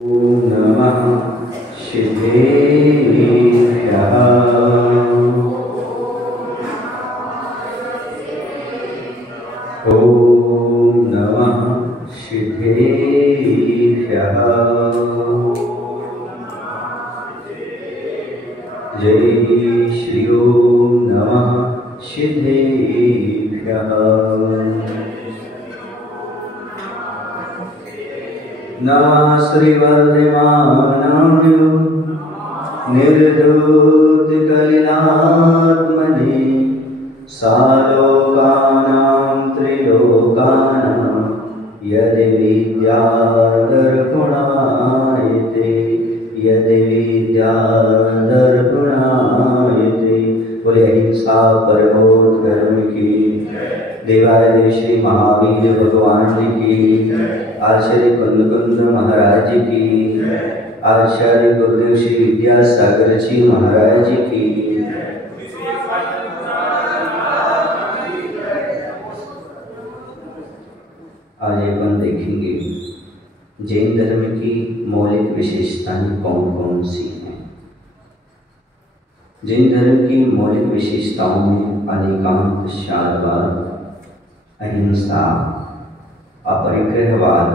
ओम नमः शिवेभ्यः। ओम नमः शिवेभ्यः। जय श्री ओम नमः शिवेभ्यः। नमः श्रीवर्धमानाय निर्धूतकलिलात्मने सालोकानां त्रिलोकानां यदि विद्यादर्पणायते बोले अहिंसा परमो धर्म की। देवालय श्री महावीर भगवान जी की। आचार्य कुंद महाराज जी की। आचार्य गुरुदेव श्री विद्यासागर जी महाराज जी की। आज अपन देखेंगे जैन धर्म की मौलिक विशेषताएं कौन कौन सी हैं। जैन धर्म की मौलिक विशेषताओं में अनेकांत, शादवाद, अहिंसा, अपरिग्रहवाद,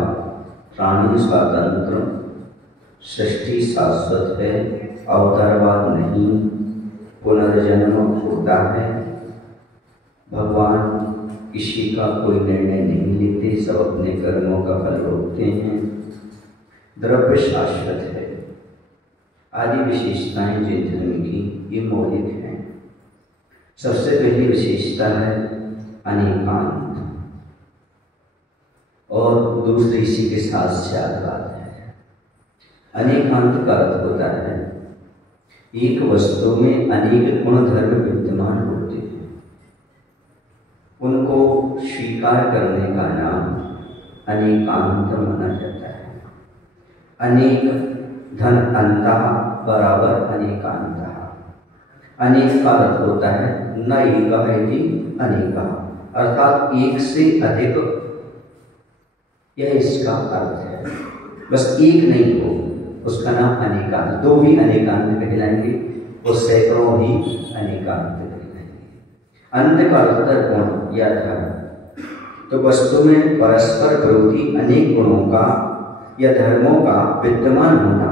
प्राणी स्वातंत्र, सृष्टि शाश्वत है, अवतारवाद नहीं, पुनर्जन्म होता है, भगवान किसी का कोई निर्णय नहीं लेते, सब अपने कर्मों का फल भोगते हैं, द्रव्य शाश्वत है, आदि विशेषताएं जैन धर्म की ये मौलिक हैं। सबसे पहली विशेषता है अनेकांत और दूसरी इसी के साथ शादवाद है। अनेकांत का अर्थ होता है एक वस्तु में अनेक गुण धर्म विद्यमान होते हैं, उनको स्वीकार करने का नाम अनेकांत माना जाता है। अनेक धन अंतः बराबर अनेकांतः। अनेक का अर्थ होता है न एक है जी अनेका, अर्थात एक से अधिक, यह इसका अर्थ है। बस एक नहीं हो उसका नाम अनेकांत। दो भी अनेकांत कहलाएंगे और सैकड़ों भी अनेकांत कहलाएंगे। अंत का अर्थ गुण या धर्म। तो वस्तु में परस्पर विरोधी अनेक गुणों का या धर्मों का विद्यमान होना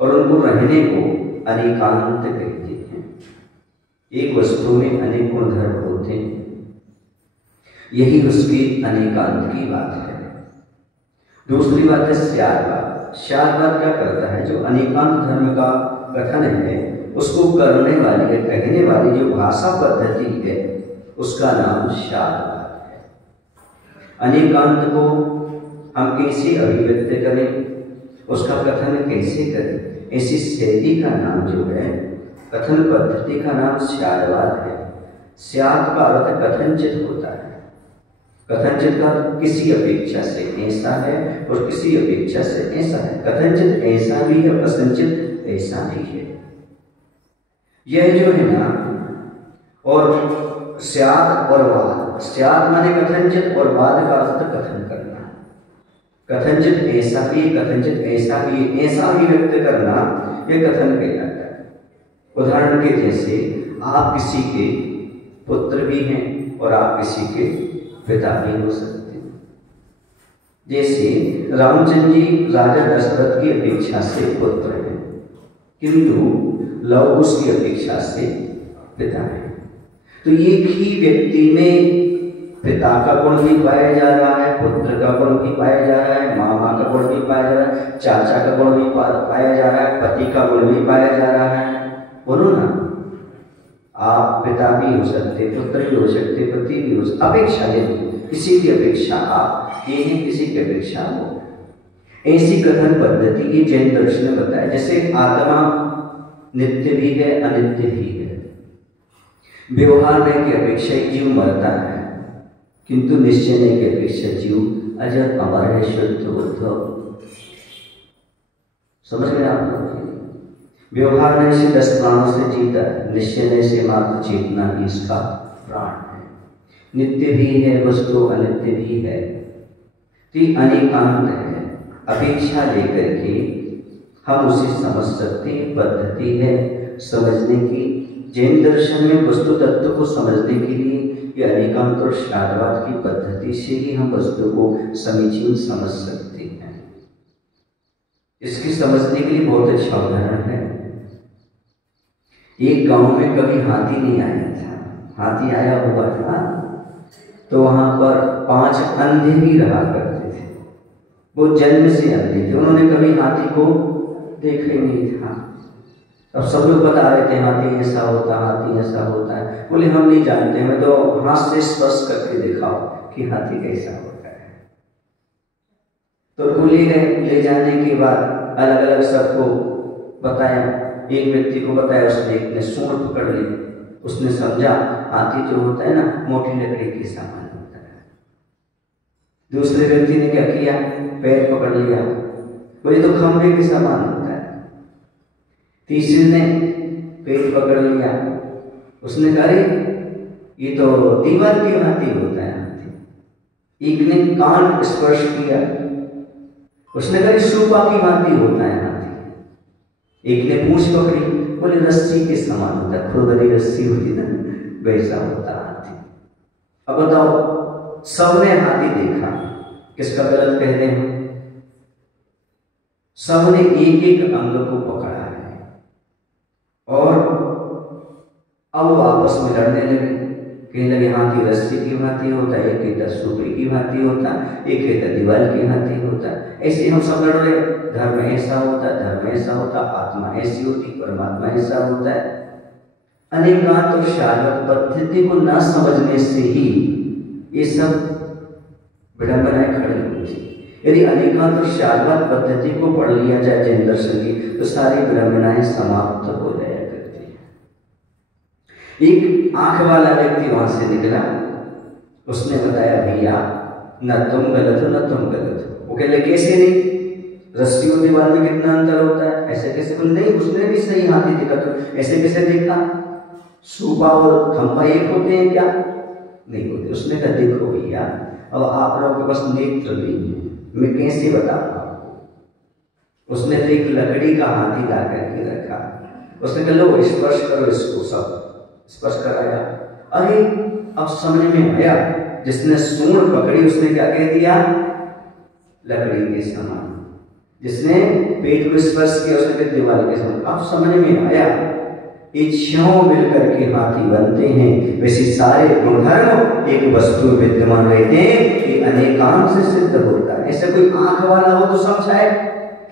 और उनको रहने को अनेकांत कहते हैं। एक वस्तु में अनेक गुण धर्म होते हैं, यही उसकी अनेकांत की बात है। दूसरी बात है स्यादवाद। स्यादवाद क्या करता है? जो अनेकांत धर्म का कथन है उसको करने वाली या कहने वाली जो भाषा पद्धति है उसका नाम स्यादवाद है। अनेकांत को हम कैसे अभिव्यक्त करें, उसका कथन कैसे करें, ऐसी शैली का नाम जो है, कथन पद्धति का नाम स्यादवाद है। स्याद का अर्थ कथनचित होता है। कथनचित का किसी अपेक्षा से ऐसा है और किसी अपेक्षा से ऐसा है। कथनचित ऐसा भी है, प्रसन्नचित ऐसा भी है। यह जो है ना, और स्याद और वाद। स्याद माने कथनचित और वाद का अर्थ कथन करना। कथनचित ऐसा भी, कथनचित ऐसा भी, ऐसा भी व्यक्त करना, यह कथन कहलाता है। उदाहरण के जैसे आप किसी के पुत्र भी हैं और आप किसी के पिता भी हो सकते हैं। जैसे रामचंद्र जी राजा दशरथ की अपेक्षा से पुत्र हैं, किंतु लव कुश की अपेक्षा से पिता है। तो एक ही व्यक्ति में पिता का गुण भी पाया जा रहा है, पुत्र का गुण भी पाया जा रहा है, मामा का गुण भी पाया जा रहा है, चाचा का गुण भी पाया जा रहा है, पति का गुण भी पाया जा रहा है। बोलो ना, आप पिता भी हो सकते, पुत्र भी हो सकते, पति भी हो सकते। अपेक्षा यदि किसी की अपेक्षा आप ये हैं, किसी की अपेक्षा वो। ऐसी कथन पद्धति ये जैन दर्शन में बताया। जैसे आत्मा नित्य भी है, अनित्य भी है। व्यवहार नहीं की अपेक्षा जीव मरता है, किंतु निश्चय नहीं की अपेक्षा जीव अजर अमर है, शुद्ध बुद्ध। समझ गए आप लोग? व्यवहार नहीं से 10 प्राणों से जीता है, निश्चय नहीं से मात्र चेतना ही इसका प्राण है। नित्य भी है वस्तु, अनित्य भी है। तो अनेकांत है। अपेक्षा लेकर के हम उसे समझ सकते हैं। पद्धति है समझने की। जैन दर्शन में वस्तु तत्व को समझने के लिए ये अनेकांत और शादवाद की पद्धति से ही हम वस्तु को समीचीन समझ सकते हैं। इसकी समझने के लिए बहुत अच्छा उदाहरण है। एक गांव में कभी हाथी नहीं आया था। हाथी आया हुआ था तो वहां पर 5 अंधे भी रहा करते थे। वो जन्म से अंधे थे, उन्होंने कभी हाथी को देखा ही नहीं था। अब सब लोग बता रहे थे हाथी ऐसा होता, हाथी ऐसा होता है। बोले हम नहीं जानते, हमें तो हाथ से स्पर्श करके दिखाओ कि हाथी कैसा होता है। तो वो ले गए। ले जाने के बाद अलग अलग सबको बताया। एक व्यक्ति को बताया, उसने एक ने सूंड पकड़ ली। उसने समझा हाथी जो होता है ना मोटी लकड़ी के सामान होता है। दूसरे व्यक्ति ने क्या किया, पैर पकड़ लिया, बोले तो खंभे के सामान होता है। तीसरे ने पेट पकड़ लिया, उसने कहा ये तो दीवार की भांति होता है हाथी। एक ने कान स्पर्श किया, उसने कहा सूपा की भांति होता है हाथी। एक ने पूंछ पकड़ी, बोले रस्सी के समान होता है, खुरदरी रस्सी होती ना वैसा होता हाथी। अब बताओ, सबने हाथी देखा, किसका गलत कह रहे हैं? सबने एक एक अंग को पकड़ा है और अब वो आपस में लड़ने लगे। कहने लगे हाथी रस्सी की भांति होता है, एक कहता सूपी की भांति होता है, एक कहता दीवार की भांति होता है। ऐसे हम सब लड़ रहे, धर्म ऐसा होता है, धर्म ऐसा होता, आत्मा ऐसी होती, परमात्मा ऐसा होता है। अनेकांत और शादवत पद्धति को न समझने से ही ये सब विडंबनाएं खड़ी हुई थी। यदि अनेकांत और शादवत पद्धति को पढ़ लिया जाए जैन दर्शन की, तो सारी विडंबनाएं समाप्त हो जाया करती है। एक आंख वाला व्यक्ति वहां से निकला, उसने बताया भैया न तुम गलत हो न तुम गलत हो। वो कहले कैसे नहीं, रस्सी और दीवार में कितना अंतर होता है, ऐसे कैसे? बोले नहीं, उसने भी सही हाथी देखा, तो ऐसे कैसे देखा? सूपा और खंभा एक होते हैं क्या? नहीं होते। उसने कहा देखो भैया, अब आप लोगों के पास नेत्र नहीं है, मैं कैसे बताऊंगा आपको? उसने तो एक लकड़ी का हाथी ला करके रखा, उसने कहा लो स्पर्श करो इसको। सब स्पर्श कराया। अरे अब समझ में आया, जिसने सूंड पकड़ी उसने क्या कह दिया, लकड़ी के समान। जिसने पेट को स्पर्श किया उसने कहा दीवार के समान। अब समझ में आया इच्छाओं मिलकर के हाथी बनते हैं, वैसे सारे गुणधर्म एक वस्तु विद्यमान रहते हैं कि अनेकांत से सिद्ध होता है। ऐसा कोई आंख वाला हो तो समझाए।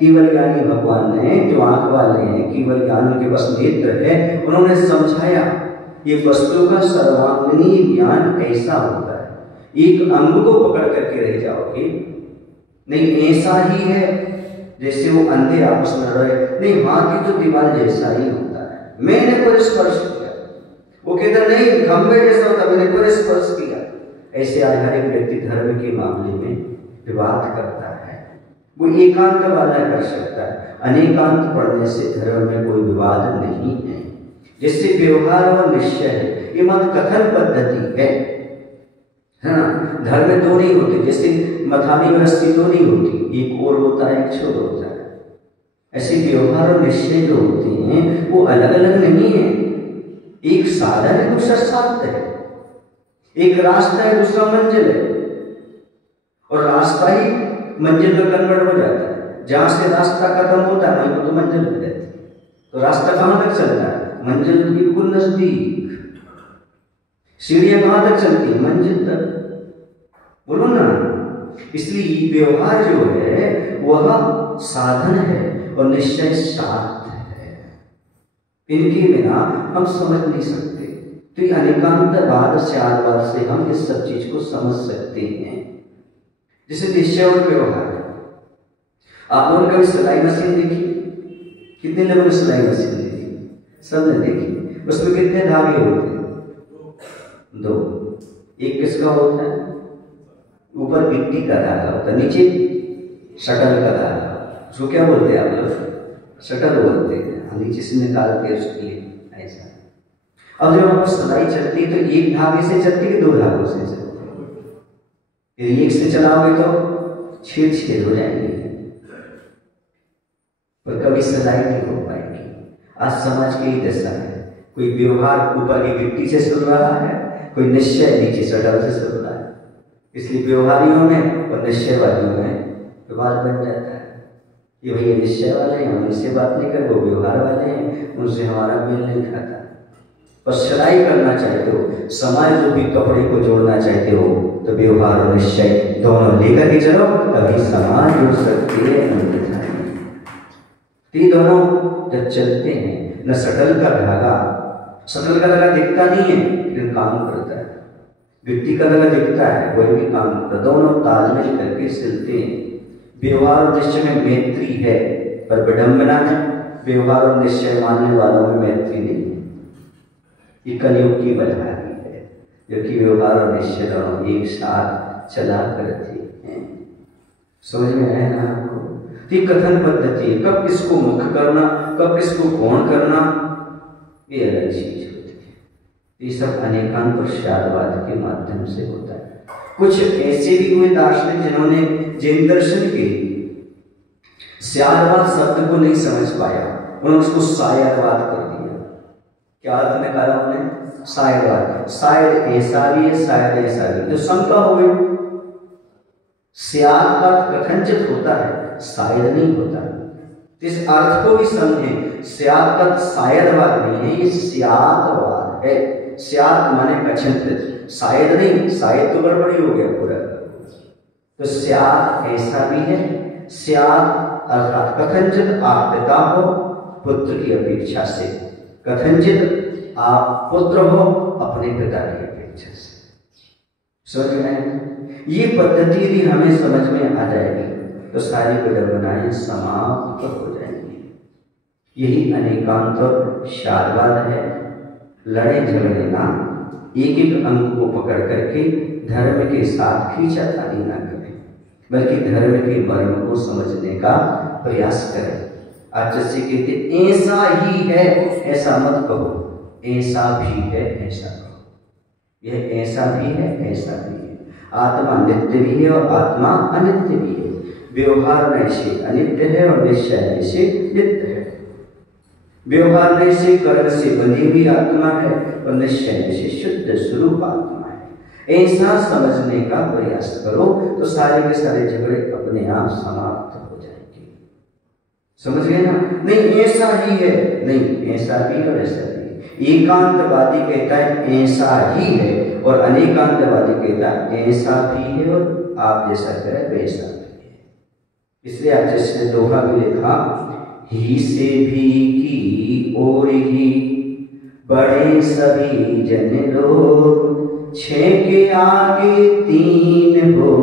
केवल ज्ञानी भगवान ने, जो आंख वाले हैं, केवल ज्ञान के पास नेत्र है, उन्होंने समझाया ये वस्तु का सर्वांगीण ज्ञान ऐसा होता है। एक अंग को पकड़ करके रह जाओगे, नहीं ऐसा ही है जैसे वो अंधे आपस में रहे, नहीं हाथी तो दीवार जैसा ही होता है, मैंने कोई स्पर्श किया। वो कहता नहीं खंभे जैसा होता, मैंने कोई स्पर्श किया। ऐसे आज हर एक व्यक्ति धर्म के मामले में विवाद करता है। वो एकांत वाला कर सकता है, अनेकांत पढ़ने से धर्म में कोई विवाद नहीं है। जिससे व्यवहार और निश्चय है, ये मत कथन पद्धति है ना। धर्म में दो नहीं होते, जैसे मथानी में रस्सी दो नहीं होती, एक और होता है एक छोर होता है। ऐसे व्यवहार और निश्चय जो होते हैं वो अलग अलग नहीं है। एक साधन है दूसरा साध्य है, एक रास्ता है दूसरा मंजिल है, और रास्ता ही मंजिल में कन्वर्ट हो जाता है। जहां से रास्ता खत्म होता है वहीं को तो मंजिल हो जाती है। तो रास्ता कहां तक चलता है, मंजिल बिल्कुल नजदीक। सीढ़ियां कहां तक चलती है, मंजिल तक, बोलो ना। इसलिए व्यवहार जो है वह साधन है और निश्चय साध्य है। इनके बिना हम समझ नहीं सकते। तो ये अनेकांतवाद शादवाद से हम इस सब चीज को समझ सकते हैं। जैसे निश्चय और व्यवहार, आप लोगों ने कभी सिलाई मशीन देखी? कितने लोगों ने सिलाई मशीन देखी? सबने देखी। उसमें कितने धागे होते हैं? 2। एक किसका होता है? ऊपर गिट्टी का धागा होता है, नीचे शटल का धागा। उसको क्या बोलते हैं आप लोग? शटल बोलते हैं। नीचे से निकालते हैं उसके लिए ऐसा। अब जब आपको सिलाई चलती है तो एक धागे से चलती है, 2 धागों से चलती है। एक से चलाओगे तो छेद हो जाएंगे, पर कभी सदाई नहीं हो पाएगी। आज समाज की ही दशा है, कोई व्यवहार ऊपर की गिट्टी से सुन रहा है, कोई निश्चय नीचे सडल से सुन रहा है। इसलिए व्यवहारियों में और निश्चयवादियों में विवाद बन जाता है कि भैया निश्चय वाले हैं, हम उनसे बात नहीं कर, वो व्यवहार वाले हैं, उनसे हमारा मेल नहीं खाता। पर सदाई करना चाहते हो, समाज रूपी कपड़े को जोड़ना चाहते हो, तो व्यवहार और निश्चय दोनों लेकर के चलो, तभी समाज जुड़ सकती है। ये दोनों जब चलते हैं, न सटल का धागा, सटल का धागा दिखता नहीं है लेकिन काम करता है, गिट्टी का धागा दिखता है वही भी काम करता है, दोनों तालमेल करके सिलते हैं। व्यवहार और निश्चय में मैत्री है पर विडंबना है, व्यवहार और निश्चय मानने वालों में मैत्री नहीं है। ये कलयुग की बलहारी है, जबकि व्यवहार और निश्चय दोनों एक साथ चला करते हैं। समझ में आया ना आपको? ये कथन पद्धति है, कब किसको मुख्य करना, कब किसको गौण करना, ये अलग चीज होती है। ये सब अनेकांत और शादवाद के माध्यम से होता है। कुछ ऐसे भी हुए दार्शनिक जिन्होंने जैन दर्शन के शादवाद शब्द को नहीं समझ पाया, उन्होंने उसको शायदवाद कर दिया। क्या अर्थ निकाला उन्होंने? शायदवाद, शायद ऐसा भी है, शायद ऐसा भी, जो शंका हो गई। शायद का कथनचित होता है, शायद नहीं होता। इस अर्थ को भी समझें, शायद का शायदवाद नहीं है, ये शायदवाद है। शायद माने कथनचित, शायद नहीं, शायद तो गड़बड़ी हो गया पूरा। तो शायद ऐसा भी है, शायद अर्थात कथनचित आप पिता हो पुत्र की अपेक्षा से, कथनचित आप पुत्र हो अपने पिता की अपेक्षा से। समझ में आए? ये पद्धति भी हमें समझ में आ जाएगी तो सारी विडंबनाएं समाप्त हो जाएंगी। यही अनेकांत और शादवाद है। लड़े झगड़े ना, एक एक अंग को पकड़ करके धर्म के साथ खींचातानी ना करें, बल्कि धर्म के मर्म को समझने का प्रयास करें। आज जैसे कहते ऐसा ही है ऐसा मत कहो, ऐसा भी है ऐसा कहो। यह ऐसा भी है ऐसा भी है। आत्मा नित्य भी है और आत्मा अनित्य भी है। व्यवहार में से अनित्य है और निश्चय में से नित्य है। व्यवहार में से कर्म से बंधी हुई आत्मा है और निश्चय में से शुद्ध स्वरूप आत्मा है। ऐसा समझने का प्रयास करो तो सारे के सारे झगड़े अपने आप समाप्त हो जाएंगे। समझ गए ना? नहीं ऐसा ही है, नहीं ऐसा भी और ऐसा भी। एकांतवादी कहता है ऐसा ही है और अनेकांतवादी कहता है ऐसा भी है और आप जैसा करें वैसा भी है। इसलिए आज जिसने दोहा भी लिखा, ही से भी की और ही बड़े सभी जन लोग, छह के आगे तीन हो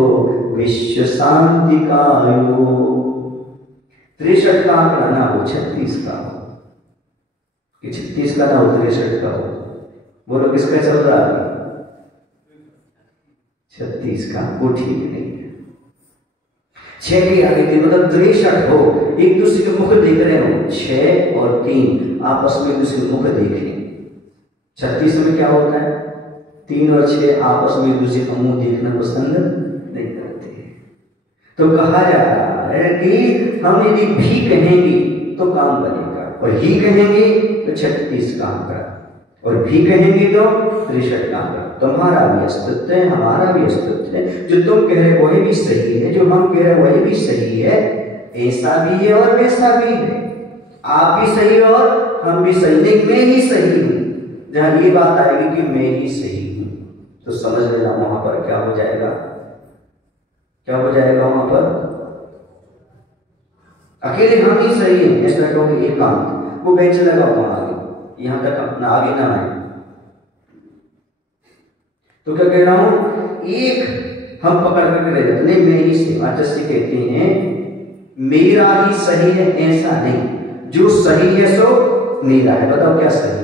विश्व शांति का योग। 63 का आंकड़ा ना हो, 36 का हो, कि 36 का ना हो 63 का हो। बोलो किसका चल रहा है? 36 का, वो ठीक नहीं है। 6 के आगे 3 मतलब 63 हो, एक दूसरे के मुख देख रहे हो, 6 और 3 आपस में एक दूसरे के मुख देख रहे। 36 में क्या होता है? 3 और 6 आपस में एक दूसरे का मुंह देखना पसंद नहीं करते। तो कहा जा रहा है कि हम यदि भी कहेंगे तो काम बनेगा, और ही कहेंगे तो 36 का आंकड़ा, और भी कहेंगे तो 63 का आंकड़ा। तुम्हारा भी अस्तित्व है, हमारा भी अस्तित्व है। जो तुम कह रहे वही भी सही है, जो हम कह रहे वही भी सही है। ऐसा भी है और वैसा भी है। आप भी सही हो और हम भी सही, नहीं मैं ही सही हूं। जहां ये बात आएगी कि मैं ही सही हूं तो समझ लेना वहां पर क्या हो जाएगा, क्या हो जाएगा वहां पर? अकेले हम ही सही हैं ऐसा कहोगे एकांत, वो बेंच लगा वहां आगे, यहां तक अपना आगे ना आए। तो क्या कह रहा हूं, एक हम पकड़ करके रह जाते, नहीं मैं ही सही। आचार्य कहते हैं मेरा ही सही है ऐसा नहीं, जो सही है सो मेरा है। बताओ क्या सही है?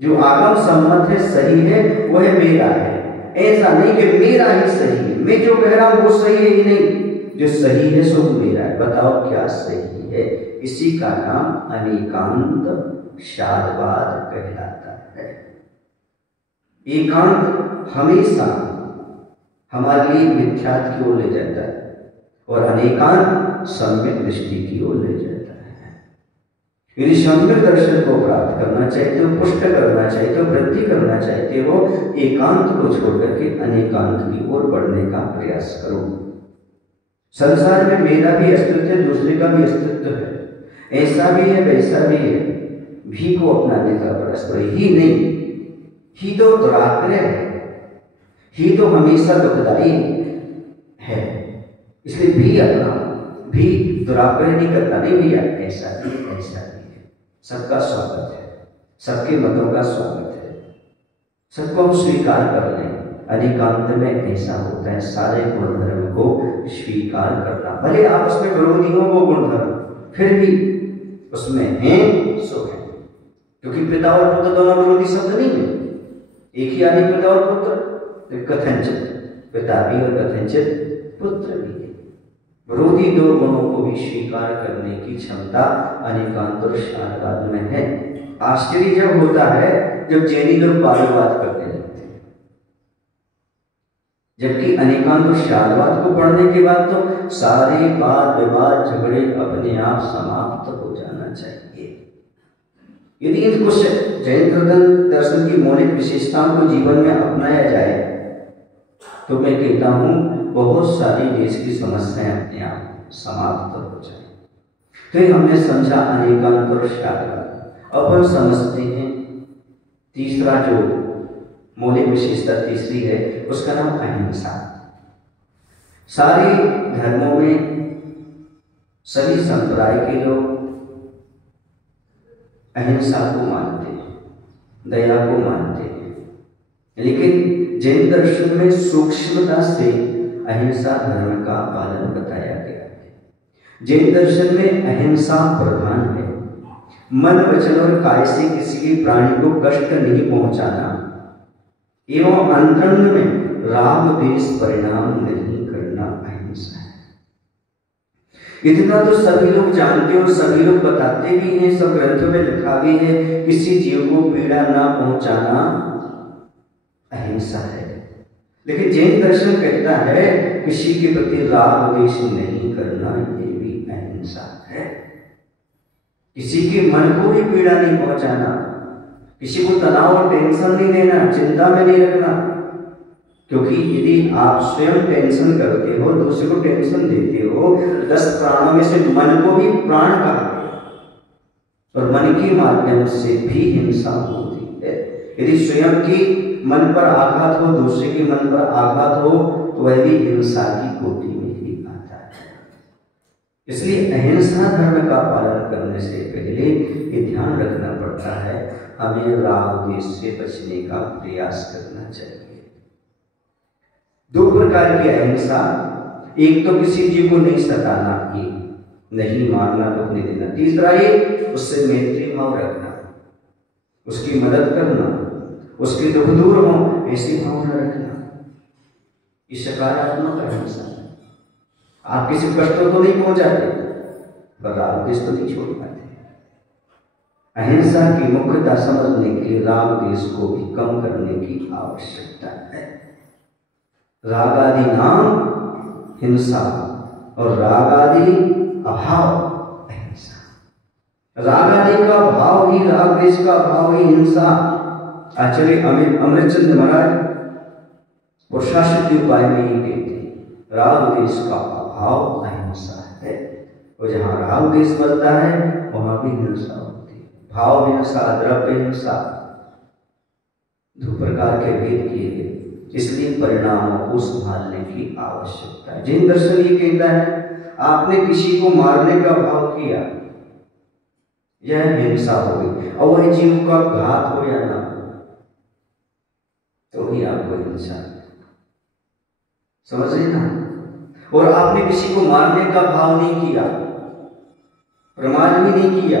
जो आगम सम्मत है सही है वह मेरा है। ऐसा नहीं कि मेरा ही सही है, मैं जो कह रहा हूं वो सही है ही नहीं, जो सही है सो मेरा है। बताओ क्या सही है? इसी का नाम अनेकांत शादवाद कहलाता है। एकांत हमेशा हमारे लिए मिथ्यात्व की ओर ले जाता है और अनेकांत सम्यक दृष्टि की ओर ले जाता है। यदि सम्यक दर्शन को प्राप्त करना चाहते हो, पुष्ट करना चाहते हो, वृद्धि करना चाहते हो, एकांत को छोड़कर के अनेकांत की ओर बढ़ने का प्रयास करो। संसार में मेरा भी अस्तित्व है, दूसरे का भी अस्तित्व है, ऐसा भी है वैसा भी है। भी को अपनाने का प्रयास करो। ही नहीं, ही तो दुराग्रह है, ही तो हमेशा दुखदाई है, इसलिए भी अपना भी दुराग्रह नहीं करता। नहीं भैया, ऐसा भी ऐसा भी है, सबका स्वागत है, सबके मतों का स्वागत है, सबको हम स्वीकार कर लें। अनेकांत में ऐसा होता है, सारे गुणधर्म को स्वीकार करना। भले आपस में विरोधी हो वो गुणधर्म, फिर भी उसमें हैं सो है, क्योंकि पिता और पुत्र दोनों विरोधी शब्द नहीं है, एक ही आदमी पिता और पुत्र, कथनचित पिता भी और कथनचित पुत्र भी है। विरोधी दो गुणों को भी स्वीकार करने की क्षमता अनेकांत और शादवाद में है। आश्चर्य जब होता है जब जैनी लोग वादवाद करने लगते हैं, जबकि अनेकांत और शादवाद को पढ़ने के बाद तो सारे वाद विवाद झगड़े अपने आप समाप्त हो जाना चाहिए। यदि कुछ जैन दर्शन की मौलिक विशेषताओं को जीवन में अपनाया जाए तो मैं कहता हूं बहुत सारी देश की समस्याएं अपने आप समाप्त हो जाए। तो हमने समझा अनेकांत और शादवाद। अपन समझते हैं तीसरा जो मौलिक विशेषता तीसरी है, उसका नाम अहिंसा। सारे धर्मों में सभी संप्रदाय के लोग अहिंसा को मानते हैं, दया को मानते हैं, लेकिन जैन दर्शन में सूक्ष्मता से अहिंसा धर्म का पालन बताया गया है। जैन दर्शन में अहिंसा प्रधान है। मन वचन और काय से किसी के प्राणी को कष्ट नहीं पहुंचाना एवं अंतरंग में राग द्वेष परिणाम नहीं करना अहिंसा है। इतना तो सभी लोग जानते हो, सभी लोग बताते भी हैं, सब ग्रंथों में लिखा भी है, किसी जीव को पीड़ा ना पहुंचाना अहिंसा है। लेकिन जैन दर्शन कहता है किसी के प्रति राग द्वेष नहीं करना, ये भी अहिंसा है। किसी के मन को भी पीड़ा नहीं पहुंचाना, किसी को तनाव और टेंशन नहीं देना, चिंता में नहीं रखना, क्योंकि यदि आप स्वयं टेंशन करते हो, दूसरे को टेंशन देते हो, 10 प्राणों में से मन को भी प्राण कहा गया और मन के माध्यम से भी हिंसा होती है। यदि स्वयं की मन पर आघात हो, दूसरे के मन पर आघात हो, तो वह भी हिंसा की कोटि में ही आता है। इसलिए अहिंसा धर्म का पालन करने से पहले ये ध्यान रखना पड़ता है, हमें राग द्वेष से बचने का प्रयास करना चाहिए। 2 प्रकार की अहिंसा, एक तो किसी जीव को नहीं सताना, ये नहीं मारना, दुख नहीं देना। तीसरा ये उससे मैत्री भाव रखना, उसकी मदद करना, उसके दुख दूर हो ऐसी भावना रखना, ये सकारात्मक अहिंसा है। आप किसी कष्टों को नहीं पहुंचाते पर राग द्वेष तो नहीं छोड़ पाते। अहिंसा की मुख्यता समझने के लिए राग द्वेष को भी कम करने की आवश्यकता है। राग आदि नाम हिंसा और राग आदि अभाव अहिंसा। राग आदि का भाव ही राग द्वेष का भाव ही हिंसा। आचार्य अमृतचंद महाराज पुरुषाशुद्धि उपाय में ही कहते हैं राग द्वेष का अभाव अहिंसा है। और जहाँ राग द्वेष बनता है वहां भी हिंसा होती है। भाव हिंसा, द्रव्य हिंसा, 2 प्रकार के भेद किए गए, इसलिए परिणामों को संभालने की आवश्यकता है। जैन दर्शन ये कहता है आपने किसी को मारने का भाव किया, यह हिंसा हो गई, और वह जीव का घात हो या ना तो ही आपको हिंसा, समझ रहे ना। और आपने किसी को मारने का भाव नहीं किया, प्रमाद भी नहीं किया,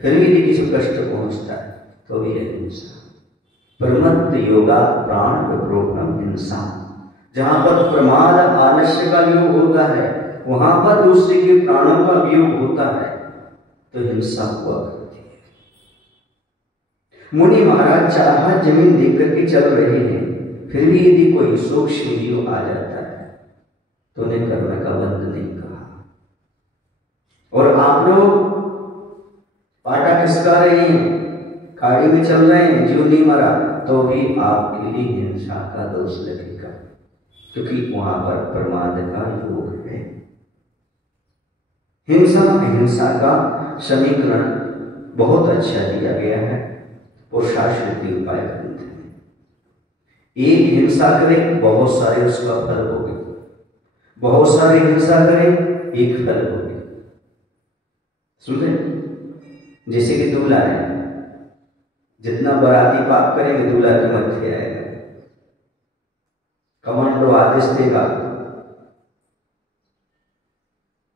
फिर भी यदि किसी कष्ट पहुंचता है तो भी है हिंसा। प्रमत्त योगा प्राण विप्रोपम हिंसा। जहां पर प्रमाद आलस्य का योग होता है वहां पर दूसरे के प्राणों का वियोग होता है तो हिंसा हुआ करती है। मुनि महाराज 4 हाथ जमीन देख करके चल रहे हैं, फिर भी यदि कोई सूक्ष्म जीव आ जाता है तो उन्हें कर्म का बंध नहीं कहा, लोग पाटा खिसका रहे हैं, गाड़ी में चल रहे हैं, जीव नहीं मरा, तो भी आपके लिए हिंसा का दोष लगेगा, क्योंकि वहां पर प्रमाद का योग है। हिंसा अहिंसा का समीकरण बहुत अच्छा दिया गया है और शास्त्रीय उपाय ग्रंथ में। एक हिंसा करे बहुत सारे उसका फल हो गए, बहुत सारे हिंसा करे एक फल हो गए। सुन रहे? जैसे कि दूल्हा है, जितना बराती पाप करेंगे दूल्हा के मध्य आएगा। कमांडो आदेश देगा,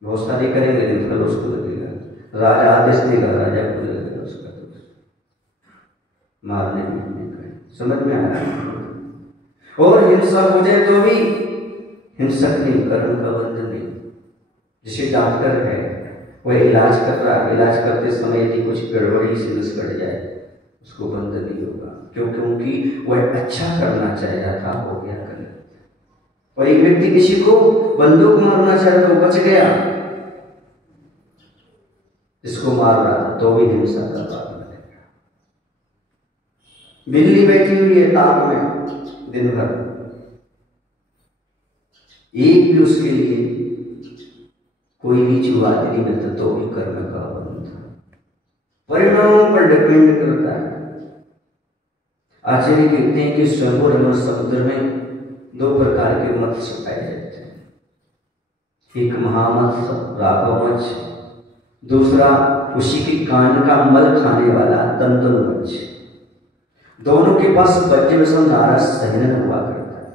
बहुत सारे करेंगे लेकिन फल उसको लगेगा। राजा आदेश देगा, राजा को लगेगा उसका दोष, मारने पीटने का। समझ में आ रहा है? और हिंसा हो जाए तो भी हिंसक नहीं, कर्म का बंधन नहीं। जैसे डॉक्टर है, वह इलाज कर रहा है, इलाज करते समय यदि कुछ गड़बड़ी से निष्कट जाए उसको बंद नहीं होगा, क्योंकि वह अच्छा करना चाह रहा था, हो गया गलत। और एक व्यक्ति किसी को बंदूक मारना चाहे तो बच गया, इसको मार रहा था तो भी हिंसा का पाप लगेगा। बिल्ली बैठी हुई है ताक में दिन भर, एक भी उसके लिए कोई भी चुवाद नहीं मिलता तो भी कर्म का बंध, परिणामों पर डिपेंड करता है। आचार्य कहते हैं कि स्वयंभू रमण समुद्र में दो प्रकार के मत्स्य पाए जाते हैं, एक महामत्स्य राघव मत्स्य, दूसरा उसी के कान का मल खाने वाला तंतुल मत्स्य। दोनों के पास वज्रवसन नारा सहनन हुआ करता है,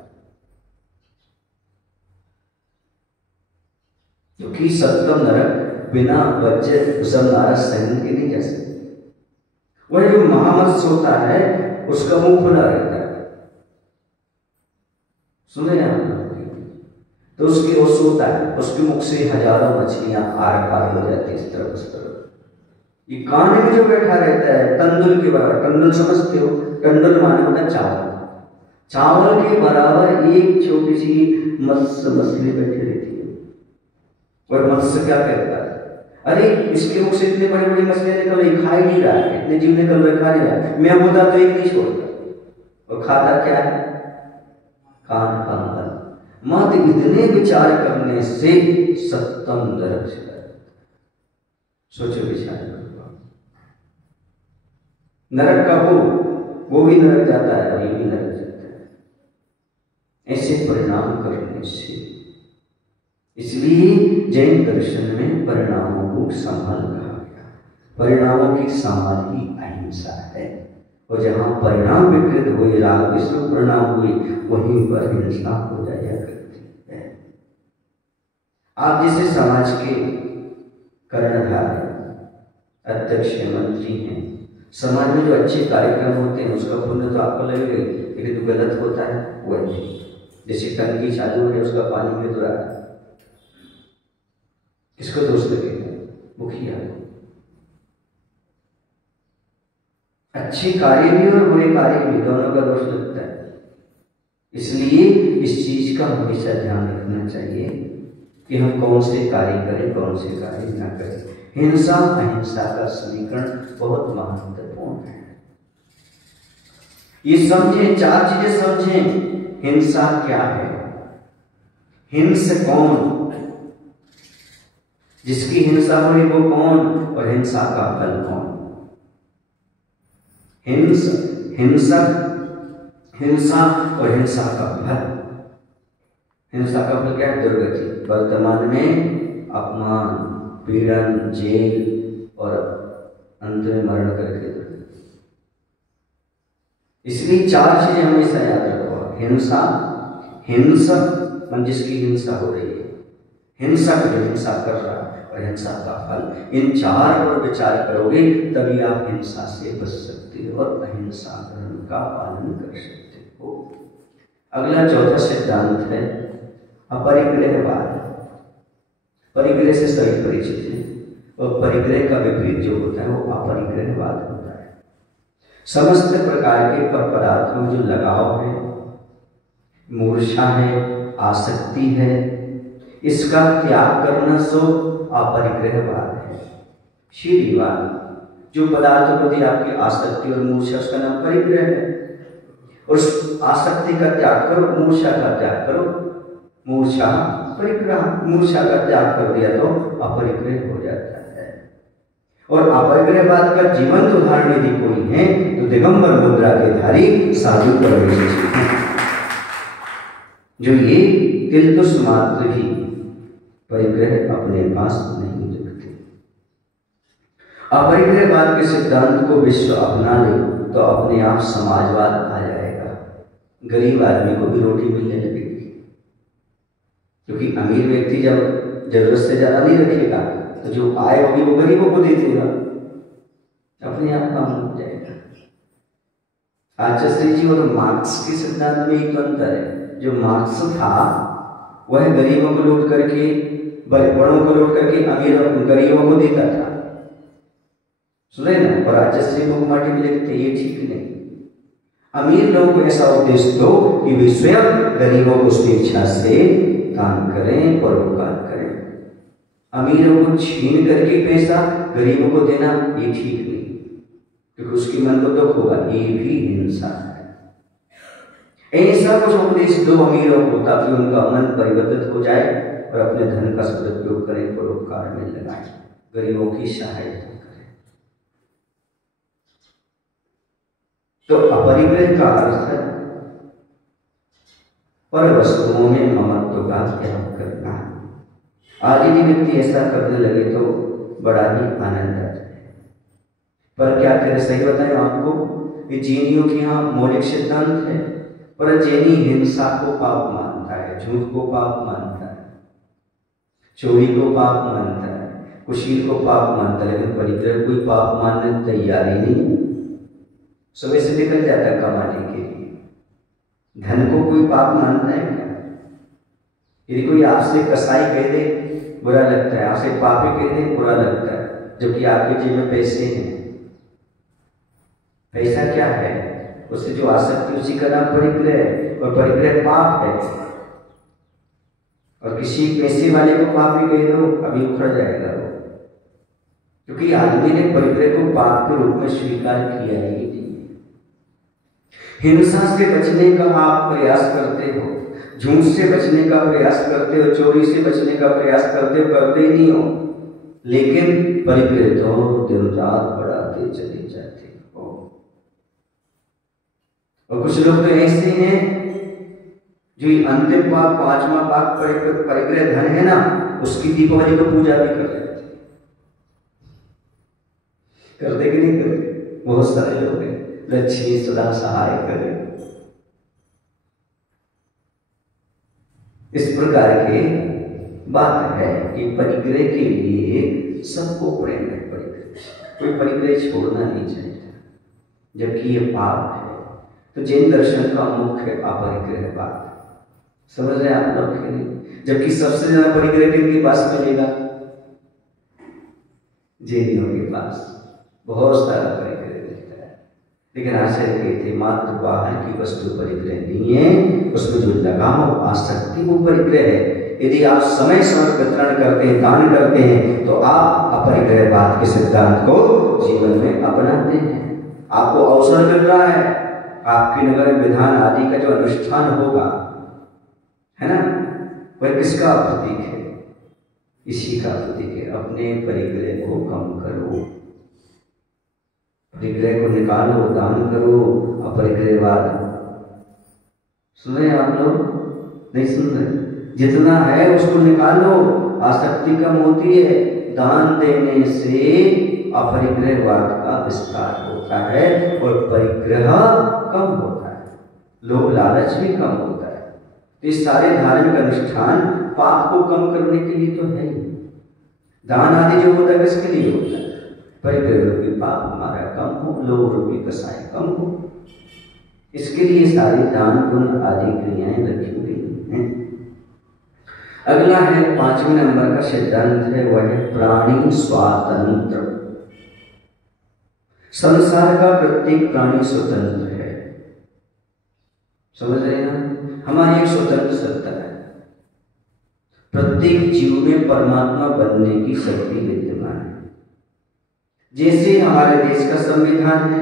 क्योंकि सप्तम नरक बिना वज्रवसन नारा सहन के नहीं जा सकते। वह जो महामत्स्य होता है उसका मुंह खुला रहता है, सुने आप? तो उसकी वो सोता है, उसके मुख से हजारों मछलियां आर पार हो जाती है इस तरफ उस तरफ। ये कान में जो बैठा रहता है तंदुल के बराबर, तंदुल समझते हो? तंदुल माने होता है चावल, चावल के बराबर एक छोटी सी मछली बैठी रहती है। और मत्स्य क्या कहता है, अरे इसके मुख से इतने बड़ी बड़ी मछलियां निकल रही, खा ही नहीं रहा है, इतने जीव निकल रहे, खा नहीं रहा है, मैं होता तो एक नहीं छोड़ता। और खाता क्या है? कान का मल। मत इतने विचार करने से सप्तम नरक से सोचो, विचार करो। नरक का वो भी नरक जाता है और ये भी नरक जाता है, ऐसे परिणाम करने से। इसलिए जैन दर्शन में परिणामों को संभाल कहा गया। परिणामों की संभाल ही अहिंसा है, और जहां परिणाम विकृत हुए, राग विश्व परिणाम हुए, वहीं पर हिंसा हो जाया करती है। आप जैसे समाज के कर्णधार अध्यक्ष मंत्री हैं, समाज में जो अच्छे कार्यक्रम होते हैं उसका पुण्य तो आपको लगेगा, लेकिन जो गलत होता है वो नहीं। जैसे टंकी चालू है, उसका पानी में तो रहा है, किसको दोष लगेगा? मुखिया को। अच्छे कार्य भी और बुरे कार्य भी, दोनों का दोष लगता है। इसलिए इस चीज का हमेशा ध्यान रखना चाहिए कि हम कौन से कार्य करें, कौन से कार्य ना करें। हिंसा अहिंसा का समीकरण बहुत महत्वपूर्ण है। ये समझें, चार चीजें समझें। हिंसा क्या है, हिंस कौन, जिसकी हिंसा हुई वो कौन, और हिंसा का फल कौन। हिंसा और हिंसा का फल। हिंसा का फल क्या है? दुर्गति, वर्तमान में अपमान, पीड़न, जेल और अंत में मरण करके दुर्गति। इसलिए चार चीजें हमेशा याद रखो। हिंसा जिसकी हिंसा हो रही है, हिंसक जो हिंसा कर रहा है, और हिंसा का फल। इन चार पर विचार करोगे तभी आप हिंसा से बच सकते हो और अहिंसा धर्म का पालन कर सकते हो। अगला चौथा सिद्धांत है अपरिग्रहवाद। परिग्रह से सभी परिचित है, और परिग्रह का विपरीत जो होता है वो अपरिग्रहवाद होता है। समस्त प्रकार के पदार्थों में जो लगाव है, मूर्छा है, आसक्ति है, इसका त्याग करना सो अपरिग्रहवाद है। सीधी बात। जो पदार्थ प्रति आपकी आसक्ति और मूर्छा, उसका नाम परिग्रह है। और उस आसक्ति का त्याग करो, मूर्छा का त्याग करो। मूर्छा परिग्रह, मूर्छा का त्याग कर दिया तो अपरिग्रह हो जाता है। और अपरिग्रहवाद का जीवंत उदाहरण यदि कोई है तो दिगंबर मुद्रा के धारी साधु परमेश्वर हैं, जो ये तिलतुष मात्र भी परिग्रह अपने पास नहीं रखते। अपरिग्रहवाद के सिद्धांत को विश्व अपना ले तो अपने आप समाजवाद आ जाएगा। गरीब आदमी को भी रोटी मिलने लगेगी, क्योंकि अमीर व्यक्ति जब जरूरत से ज्यादा नहीं रखेगा तो जो आय होगी वो गरीबों को दे देगा, अपने आप काम हो जाएगा। आचार्य जी और मार्क्स के सिद्धांत में एक अंतर है। जो मार्क्स था वह गरीबों को लूट करके, बड़ों को लूट करके अमीरों गरीबों को देता था, सुने ना। और आचार्य मुखमाटी में लिखते ये ठीक नहीं। अमीर लोगों को ऐसा उपदेश दो कि वे स्वयं गरीबों को स्वेच्छा से दान करें, परोपकार करें। अमीरों को छीन करके पैसा गरीबों को देना ये ठीक नहीं, क्योंकि उसकी मन को दुख होगा, ये भी हिंसा है। ऐसा कुछ उपदेश दो अमीरों को ताकि उनका मन परिवर्तित हो जाए और अपने धन का सदुपयोग करें, परोपकार में लगाएं, गरीबों की सहायता करें। तो अपरिग्रह का अर्थ है पर वस्तुओं में ममत्व का त्याग करना। आज यदि व्यक्ति ऐसा करने लगे तो बड़ा ही आनंद आता है। पर क्या करें, सही बताएं आपको, ये जैनियों के यहाँ मौलिक सिद्धांत है। पर जैनी हिंसा को पाप मानता है, झूठ को पाप मानता है, चोरी को पाप मानता है, कुशील को पाप मानता है, लेकिन परिग्रह कोई पाप मानने तैयार ही नहीं। सुबह से निकल जाता है कमाने के लिए। धन को कोई पाप मानता है क्या? यदि कोई आपसे कसाई कह दे बुरा लगता है, आपसे पापी कह दे बुरा लगता है, जबकि आपके जेब में पैसे हैं। पैसा क्या है? उससे जो आसक्ति, उसी का नाम परिग्रह है, और परिग्रह पाप है। और किसी पैसे वाले को पापी कह दो, अभी उखड़ जाएगा वो, क्योंकि आदमी ने परिग्रह को पाप के रूप में स्वीकार किया ही नहीं। हिंसा से बचने का आप प्रयास करते हो, झूठ से बचने का प्रयास करते हो, चोरी से बचने का प्रयास करते हो, करते ही नहीं हो, लेकिन परिग्रह तो दिन रात बढ़ाते चले जाते हो। और कुछ लोग तो ऐसे हैं जो अंतिम पाप, पांचवा पाप परिग्रह धन है ना, उसकी दीपावली को पूजा भी करते कि नहीं करते? बहुत सारे लोग हैं, लक्ष्मी सदा सहाय करे। इस प्रकार के बात है कि परिग्रह के लिए सबको प्रेम है। परिग्रह, कोई परिग्रह छोड़ना नहीं चाहिए, जबकि ये पाप है। तो जैन दर्शन का मुख्य अपरिग्रह बात समझ रहे आप लोग के लिए। जबकि सबसे ज्यादा परिग्रह किनके पास मिलेगा? जैनियों के पास बहुत सारा परिग्रह मिलता है। लेकिन आचार्य कहते मात्र बाहर की वस्तु परिग्रह नहीं है, उसमें जो लगाव, आसक्ति, वो परिग्रह है। यदि आप समय समय वितरण करते हैं, दान करते हैं, तो आप अपरिग्रहवाद के सिद्धांत को जीवन में अपनाते हैं। आपको अवसर मिल रहा है, आपके नगर विधान आदि का जो अनुष्ठान होगा, है ना, वह किसका प्रतीक है? इसी का प्रतीक है। अपने परिग्रह को कम करो, परिग्रह को निकालो, दान करो। अपरिग्रहवाद सुन रहे आप लोग? नहीं सुन रहे? जितना है उसको निकालो, आसक्ति कम होती है। दान देने से अपरिग्रहवाद का विस्तार होता है और परिग्रह कम होता है, लोभ लालच भी कम होता है। तो ये सारे धार्मिक अनुष्ठान पाप को कम करने के लिए तो है ही। दान आदि जो होता है किसके लिए होता है? परिग्रह रूपी पाप हमारा कम हो, लोभ रूपी कसाई कम हो, इसके लिए सारी दान पुण्य आदि क्रियाएं रखी हुई हैं। अगला है 5वें नंबर का सिद्धांत है, वह है प्राणी स्वातंत्र। संसार का प्रत्येक प्राणी स्वतंत्र है। समझ रहे ना? हमारी एक स्वतंत्र सत्ता है। प्रत्येक जीव में परमात्मा बनने की शक्ति विद्यमान है। जैसे हमारे देश का संविधान है,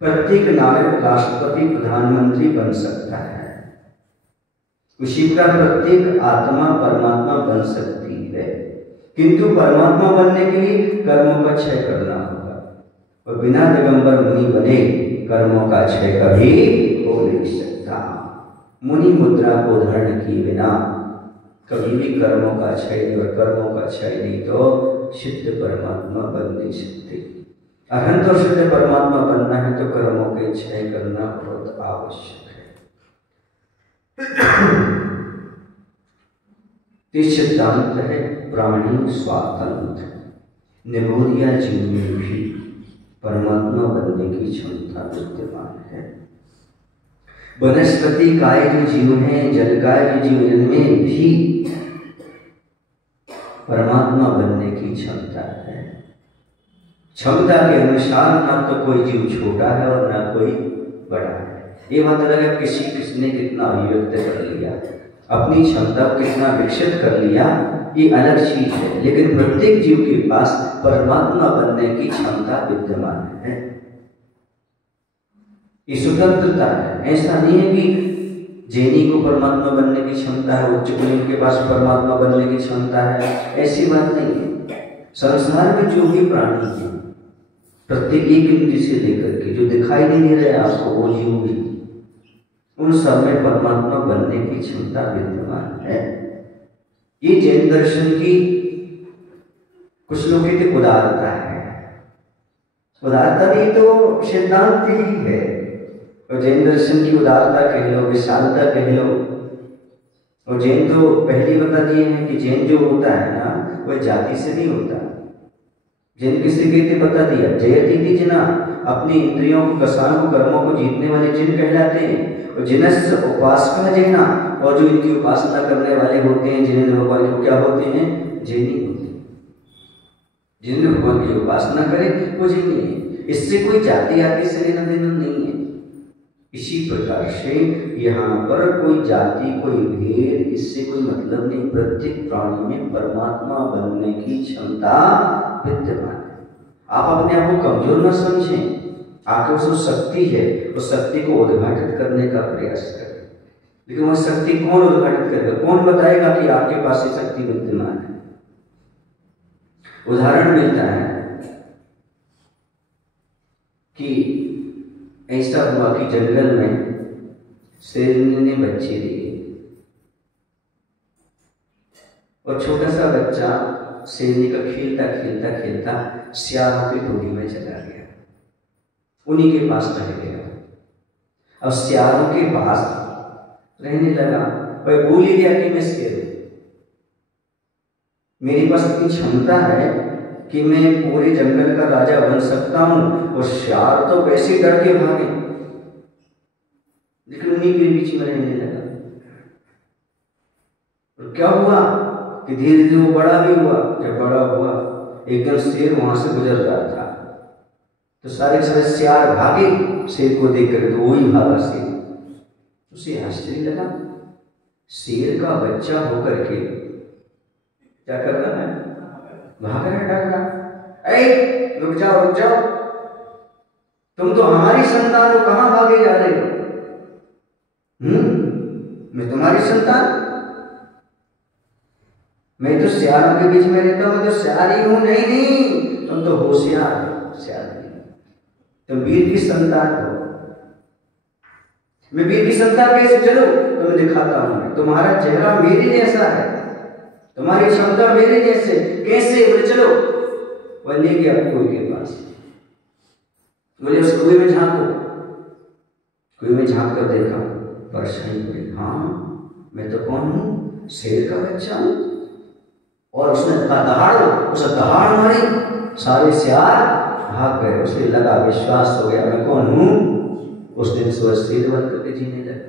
प्रत्येक नागरिक राष्ट्रपति प्रधानमंत्री बन सकता है, उसी प्रकार प्रत्येक आत्मा परमात्मा बन सकती है, किंतु परमात्मा बनने के लिए कर्मों का क्षय करना होगा। और बिना दिगंबर मुनि बने कर्मों का क्षय कभी हो नहीं सकता। मुनि मुद्रा को धारण किए बिना कभी भी कर्मों का क्षय नहीं, और कर्मों का क्षय नहीं तो शुद्ध परमात्मा बन नहीं सकते। अनंत और शुद्ध परमात्मा बनना है तो कर्मों के क्षय करना बहुत आवश्यक है। सिद्धांत है प्राणी स्वातंत्र, निबोधिया जीव में भी परमात्मा बनने की क्षमता विद्यमान है। वनस्पति काय जो जीव हैं, जल काय जो जीव, इनमें भी परमात्मा बनने की क्षमता है। क्षमता के अनुसार ना तो कोई जीव छोटा है और ना कोई बड़ा है। ये मतलब है किसने कितना अभिव्यक्त कर लिया, अपनी क्षमता को कितना विकसित कर लिया, ये अलग चीज है, लेकिन प्रत्येक जीव के पास परमात्मा बनने की क्षमता विद्यमान है। ये स्वतंत्रता है। ऐसा नहीं है कि जैनी को परमात्मा बनने की क्षमता है, उच्च कोटि के पास परमात्मा बनने की क्षमता है, ऐसी बात नहीं है। संसार में जो भी प्राणी है, प्रत्येक एक इंद्रिय से लेकर के जो दिखाई नहीं दे रहे आपको, वो जीव भी, उन सब में परमात्मा बनने की क्षमता विद्यमान है। ये जैन दर्शन की कुछ लोग कहते उदारता है। उदारता भी तो सिद्धांत ही है, और जैन दर्शन की उदारता कह लो, विशालता कह लो। और जैन तो पहले बता दिए हैं कि जैन जो होता है ना, वह जाति से नहीं होता। जैन किससे कहते बता दिया, जयती जिना, अपनी इंद्रियों को, कसाओं को, कर्मों को जीतने वाले जिन कहलाते हैं। और जिनस उपासना जैना, और जो इनकी उपासना करने वाले होते हैं, जिन्हें भगवान को क्या होते हैं, जैनी होते हैं। जिन्हें भगवान की उपासना करें वो जैनी है। इससे कोई जाति आदि से लेना देना नहीं है। इसी प्रकार से यहाँ पर कोई जाति, कोई भेद, इससे कोई मतलब नहीं। प्रत्येक प्राणी में परमात्मा बनने की क्षमता विद्यमान है। आप अपने आप को कमजोर न समझें, आपके पास जो शक्ति है उस शक्ति को उद्घाटित करने का प्रयास करें। लेकिन वह शक्ति कौन उद्घाटित करेगा, कौन बताएगा कि आपके पास ये शक्ति विद्यमान है। उदाहरण मिलता है कि ऐसा हुआ कि जंगल में शेरनी ने बच्चे दिए, और छोटा सा बच्चा शेरनी का खेलता खेलता खेलता सियारों की टोली में चला गया, उन्हीं के पास रह गया। अब सियारों के पास रहने लगा, वह भूल ही गया कि मैं शेर हूं। मेरे पास इतनी क्षमता है कि मैं पूरे जंगल का राजा बन सकता हूं, और सियार तो वैसे डर के भागे, लेकिन उन्हीं के बीच में रहने लगा। और क्या हुआ कि धीरे धीरे वो बड़ा भी हुआ। जब बड़ा हुआ, एक दिन शेर वहां से गुजर रहा था, तो सारे सियार भागे शेर को देखकर, तो वही भागा शेर। उसे आश्चर्य लगा, शेर का बच्चा होकर के क्या कर रहा है, भाग रहा है, डर रहा। ऐ रुक जाओ रुक जाओ, तुम तो हमारी संतान हो, कहां भागे जा रहे हो? मैं तुम्हारी संतान, मैं तो सियारों के बीच में रहता हूं, मैं तो सियार ही हूं। नहीं नहीं, तुम तो होशियार हो, सियार नहीं, तुम वीर की संतान हो। मैं वीर की संतान कैसे? चलो तुम्हें दिखाता हूं। मैं तुम्हारा चेहरा मेरे जैसा है, तुम्हारी क्षमता मेरे जैसे, कैसे? बोले चलो। वह ले गया कुएं के पास, बोले उस कुएं में झांको। कुएं में झांक कर देखा, परछाई पड़ी। हाँ, मैं तो कौन हूं? शेर का बच्चा हूं। और उसने दहाड़ मारी, सारे सियार भाग गए। उसे लगा, विश्वास हो गया मैं कौन हूं। उस दिन से वह शेर बन करके जीने लगा।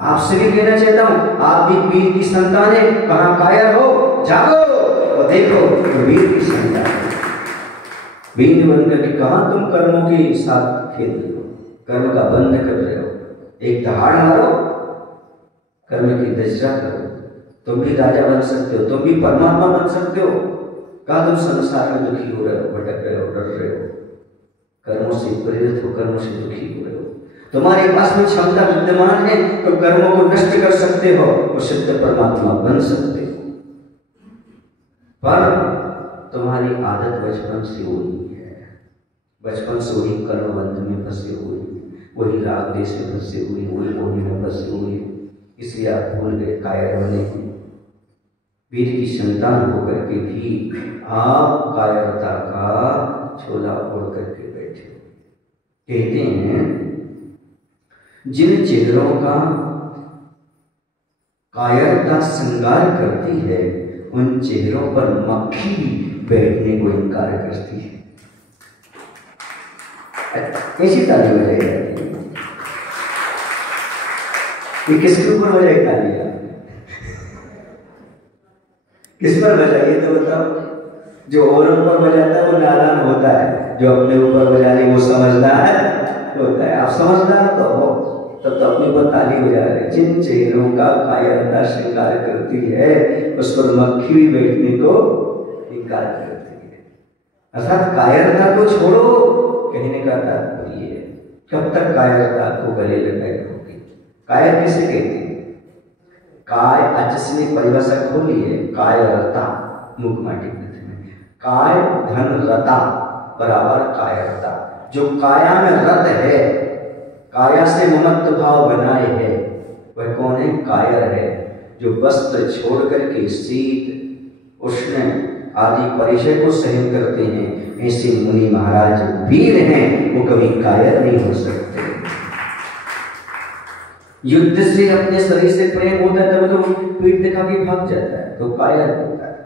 आपसे भी कहना चाहता हूं, आप भी वीर की संतान है। कहां कायर हो, जागो और देखो तो वीर की संतान है। वीर बनकर के कहां तुम कर्मों के साथ खेल रहे हो, कर्म का बंध कर रहे हो। एक दहाड़ मारो, कर्म की दशा करो, तुम भी राजा बन सकते हो, तुम भी परमात्मा बन सकते हो। कहा तुम संसार में दुखी हो रहे हो, भटक रहे हो, डर रहे हो, कर्मों से प्रेरित हो, कर्मों से दुखी हो रहे हो। तुम्हारे पास में क्षमता विद्यमान है तो कर्मों को नष्ट कर सकते हो और सिद्ध परमात्मा बन सकते हो, पर तुम्हारी आदत बचपन से हुई है, बचपन से वही कर्म बंध में फंसे हुए, वही राग देश में फंसे हुए, वही मोह में फंसे हुए, इसलिए आप भूल गए कायर होने की। वीर की संतान होकर के भी आप कायरता का छोला ओढ़ करके बैठे। कहते हैं जिन चेहरों का कायरता श्रृंगार करती है उन चेहरों पर मक्खी बैठने को इनकार करती है। कैसी ताली बजाई जाती है? ये किसके ऊपर बजाई तालियां? किस पर बजाइए तो बताओ। जो औरों पर बजाता है वो नादान होता है, जो अपने ऊपर बजाने वो समझदार होता है। आप समझदार तो हो तब तो अपने ऊपर ताली बजा रहे। जिन चेहरों का कायरता श्रृंगार करती है उस पर मक्खी भी बैठने को इनकार करती है। अर्थात कायरता को छोड़ो कहने का तात्पर्य है कब तक कायरता को गले लगाए रहोगे। कायर किसे कहते हैं? काय आज से परिभाषा खोली है, कायरता मुखमाटी में काय धन रता बराबर कायरता। जो काया में रत है, काया से ममत्व भाव बनाए है, वह कौन है? कायर है। जो वस्त्र छोड़ करके शीत उष्ण आदि परिचय को सहन करते हैं, ऐसे मुनि महाराज वीर हैं, वो कभी कायर नहीं हो सकते। युद्ध से अपने शरीर से प्रेम होता है तब तो पीठ दिखा के भाग जाता है, तो कायर होता है।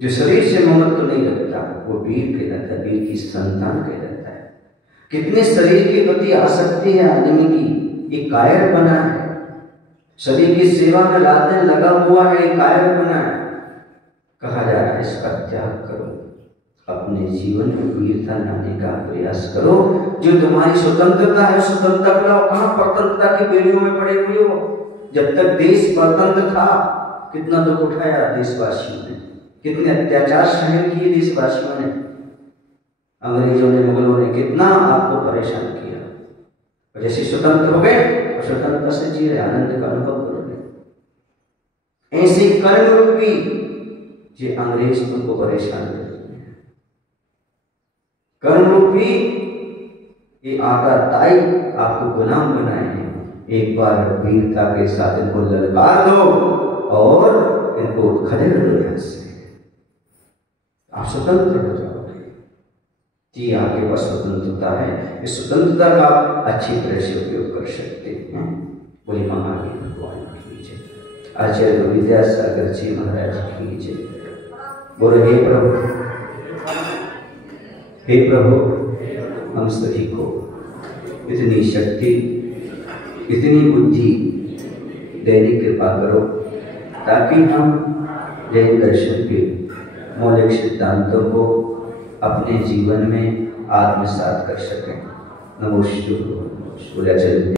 जो शरीर से ममत्व नहीं रखता वो वीर कहलाता है, वीर की संतान कहलाता है। कितने शरीर के प्रति आसक्ति है आदमी की, ये कायर बना है। शरीर की सेवा में रात दिन लगा हुआ है, ये कायर बना है। कहा जा रहा है इसका त्याग करो, अपने जीवन में वीरता लाने का प्रयास करो। जो तुम्हारी स्वतंत्रता है स्वतंत्रता बनाओ। कहाँ परतंत्रता की बेड़ियों में पड़े हुए हो? जब तक देश परतंत्र था कितना दुख उठाया देशवासियों ने, कितने अत्याचार सहन किए देशवासियों ने। अंग्रेजों ने, मुगलों ने कितना आपको परेशान किया। और जैसे स्वतंत्र हो गए और स्वतंत्रता से जी रहे, आनंद का अनुभव करोगे। ऐसे कर्म रूपी ये अंग्रेज तुमको परेशान करते हैं, कर्म रूपी ये आकाताई आपको गुलाम बनाए हैं। एक बार वीरता के साथ इनको ललकार दो और इनको खदेड़ दो यहाँ से, आप स्वतंत्र हो जाओगे। जी आपके पास स्वतंत्रता है, इस स्वतंत्रता का अच्छी तरह से उपयोग कर सकते हैं। बोले महावीर भगवान की जय, आचार्य विद्यासागर जी महाराज की जय। बोले हे प्रभु, हे प्रभु, हम सभी को इतनी शक्ति इतनी बुद्धि देने की कृपा करो ताकि हम जैन दर्शन के मौलिक सिद्धांतों को अपने जीवन में आत्मसात कर सकें। नमो शिवाय।